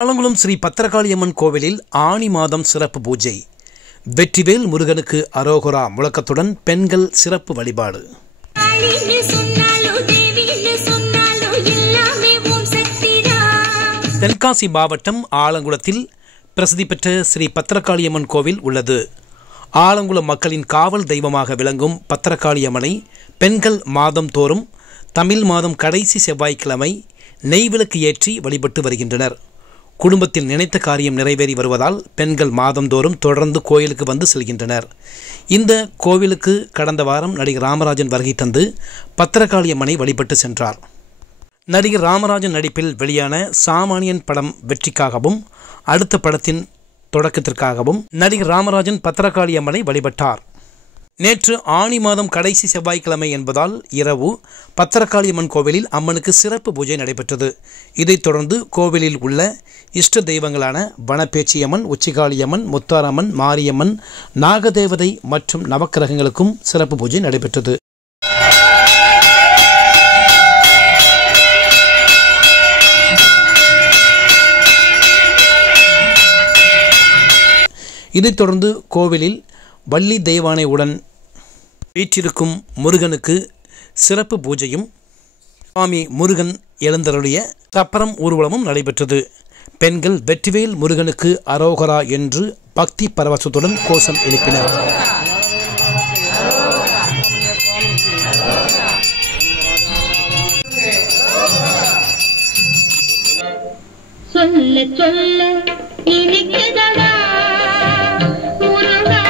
ஆலங்குளம் ஸ்ரீ பத்திரகாளியம்மன் கோவிலில் ஆனி மாதம் சிறப்பு பூஜை. வெற்றிவேல் முருகனுக்கு அரோகரா முழக்கத்துடன் பெண்கள் சிறப்பு வழிபாடு. தென்காசி மாவட்டம் ஆலங்குளத்தில் பிரசித்தி பெற்ற ஸ்ரீ பத்திரகாளியம்மன் கோவில் உள்ளது. ஆலங்குளம் மக்களின் காவல் தெய்வமாக விளங்கும் பத்திரகாளியம்மனை பெண்கள் மாதம் தோறும் தமிழ் மாதம் கடைசி செவ்வாய்க்கிழமை நெய்விளக்கு ஏற்றி வழிபட்டு வருகின்றனர். குடும்பத்தில் நினைத்த காரியம் நிறைவேறி வருவதால் பெண்கள் மாதந்தோறும் தொடர்ந்து கோயிலுக்கு வந்து செல்கின்றனர். இந்த கோவிலுக்கு கடந்த வாரம் நடிகர் ராமராஜன் வருகை தந்து பத்திரகாளியம்மனை வழிபட்டு சென்றார். நடிகர் ராமராஜன் நடிப்பில் வெளியான சாமானியன் படம் வெற்றிக்காகவும் அடுத்த படத்தின் தொடக்கத்திற்காகவும் நடிகர் ராமராஜன் பத்திரகாளியம்மனை வழிபட்டார். நேற்று ஆனி மாதம் கடைசி செவ்வாய்க்கிழமை என்பதால் இரவு பத்திரகாளியம்மன் கோவிலில் அம்மனுக்கு சிறப்பு பூஜை நடைபெற்றது. இதைத் தொடர்ந்து கோவிலில் உள்ள இஷ்ட தெய்வங்களான வனப்பேச்சியம்மன், உச்சிகாளியம்மன், முத்தாரம்மன், மாரியம்மன், நாகதேவதை மற்றும் நவக்கிரகங்களுக்கும் சிறப்பு பூஜை நடைபெற்றது. இதைத் தொடர்ந்து கோவிலில் வள்ளி தெய்வானையுடன் வீற்றிருக்கும் முருகனுக்கு சிறப்பு பூஜையும் சுவாமி முருகன் எழுந்தருளிய சப்பரம் ஊர்வலமும் நடைபெற்றது. பெண்கள் வெற்றிவேல் முருகனுக்கு அரோகரா என்று பக்தி பரவசத்துடன் கோஷம் எழுப்பினர். சொல்ல சொல்ல இனிக்குதடா முருகா,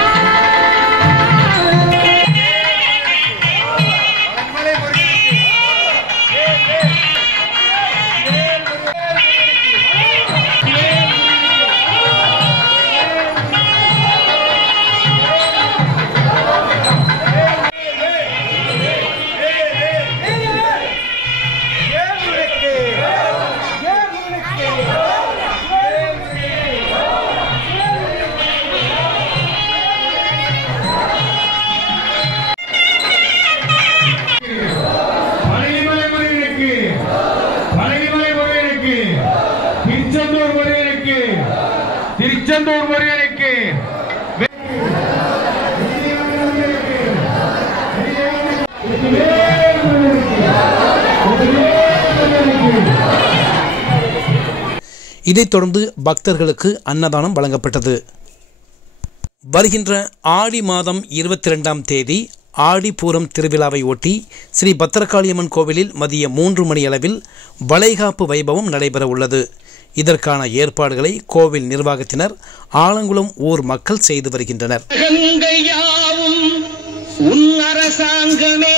திருச்செந்தூர் முருகனுக்கு இதைத் தொடர்ந்து பக்தர்களுக்கு அன்னதானம் வழங்கப்பட்டது. வருகின்ற ஆடி மாதம் 22ஆம் தேதி ஆடிப்பூரம் திருவிழாவை ஒட்டி ஸ்ரீ பத்திரகாளியம்மன் கோவிலில் மதியம் 3 மணி அளவில் வளைகாப்பு வைபவம் நடைபெற உள்ளது. இதற்கான ஏற்பாடுகளை கோவில் நிர்வாகத்தினர் ஆலங்குளம் ஊர் மக்கள் செய்து வருகின்றனர். அரசாங்கமே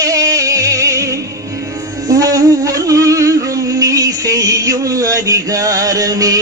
ஒவ்வொன்றும் நீ செய்யும் அதிகாரமே.